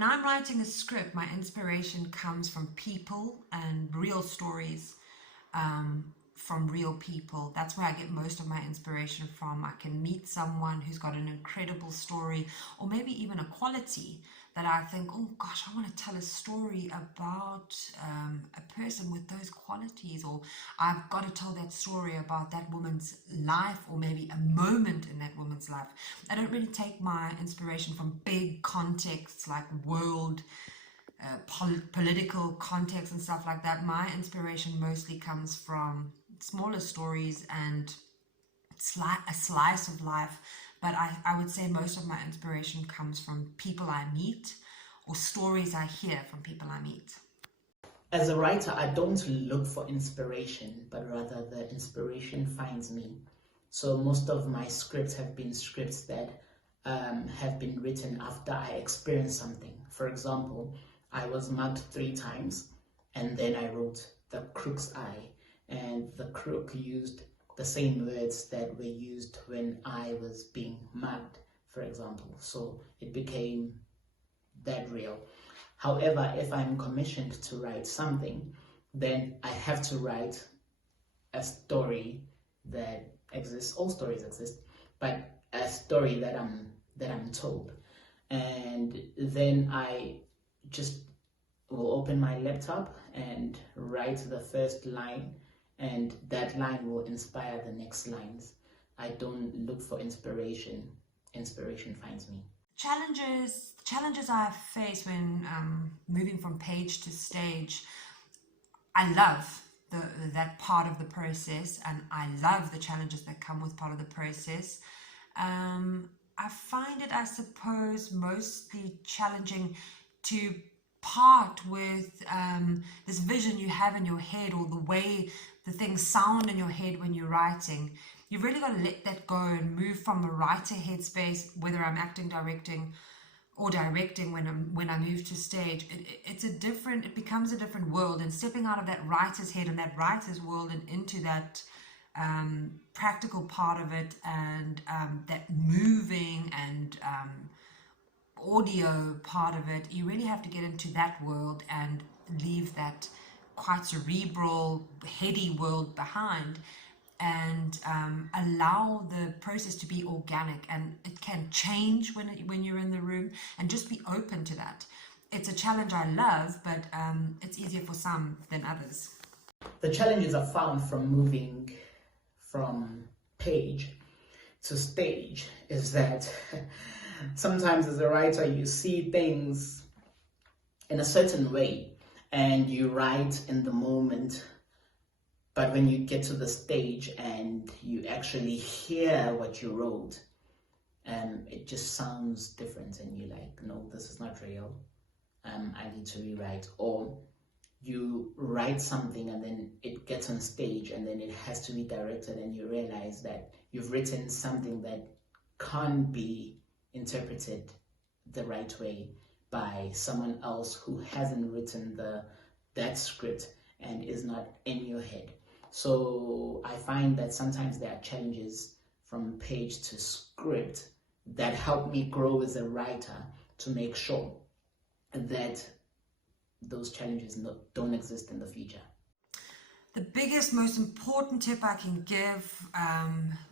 When I'm writing a script, my inspiration comes from people and real stories, from real people. That's where I get most of my inspiration from. I can meet someone who's got an incredible story, or maybe even a quality that I think, oh gosh, I want to tell a story about a person with those qualities, or I've got to tell that story about that woman's life, or maybe a moment in that woman's life. I don't really take my inspiration from big contexts like world political context and stuff like that. My inspiration mostly comes from smaller stories and a slice of life, but I would say most of my inspiration comes from people I meet or stories I hear from people I meet. As a writer, I don't look for inspiration, but rather the inspiration finds me. So most of my scripts have been scripts that have been written after I experienced something. For example, I was mugged 3 times, and then I wrote The Crook's Eye, and the crook used the same words that were used when I was being mugged, for example. So it became that real. However, if I'm commissioned to write something, then I have to write a story that exists. All stories exist, but a story that I'm told. And then I just will open my laptop and write the first line, and that line will inspire the next lines. I don't look for inspiration. Inspiration finds me. Challenges I face when moving from page to stage. I love that part of the process, and I love the challenges that come with part of the process. I find it, I suppose, mostly challenging to part with this vision you have in your head, or the way the things sound in your head when you're writing. You've really got to let that go and move from a writer headspace, whether I'm acting, directing, or directing when I move to stage. It becomes a different world, and stepping out of that writer's head and that writer's world and into that practical part of it, and that moving and audio part of it, you really have to get into that world and leave that quite cerebral, heady world behind, and allow the process to be organic. And it can change when you're in the room, and just be open to that. It's a challenge I love, but it's easier for some than others. The challenges I found from moving from page to stage is that sometimes as a writer you see things in a certain way and you write in the moment, but when you get to the stage and you actually hear what you wrote, it just sounds different, and you're like, no, this is not real. I need to rewrite. Or you write something and then it gets on stage and then it has to be directed, and you realize that you've written something that can't be interpreted the right way by someone else who hasn't written that script and is not in your head. So I find that sometimes there are challenges from page to script that help me grow as a writer, to make sure that those challenges don't exist in the future. The biggest, most important tip I can give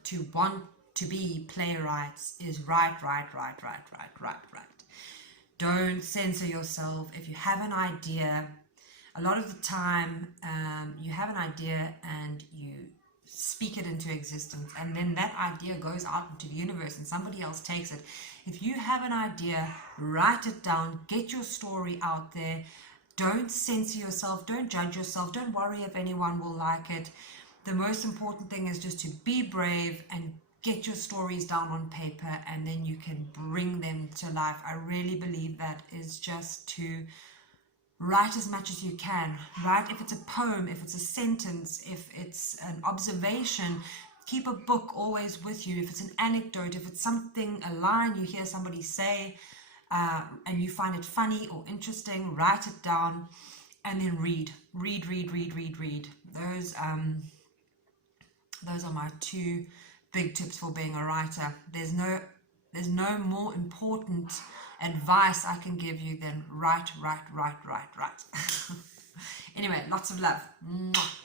to want to be playwrights is write. Don't censor yourself. If you have an idea, a lot of the time you have an idea and you speak it into existence, and then that idea goes out into the universe and somebody else takes it. If you have an idea, write it down, get your story out there. Don't censor yourself, don't judge yourself, don't worry if anyone will like it. The most important thing is just to be brave and get your stories down on paper, and then you can bring them to life. I really believe that is just to write as much as you can. Write, if it's a poem, if it's a sentence, if it's an observation, keep a book always with you. If it's an anecdote, if it's something, a line you hear somebody say, and you find it funny or interesting, write it down, and then read. Those are my 2 big tips for being a writer. There's no There's no more important advice I can give you than write, write, write, write, write. Anyway, lots of love. Mwah.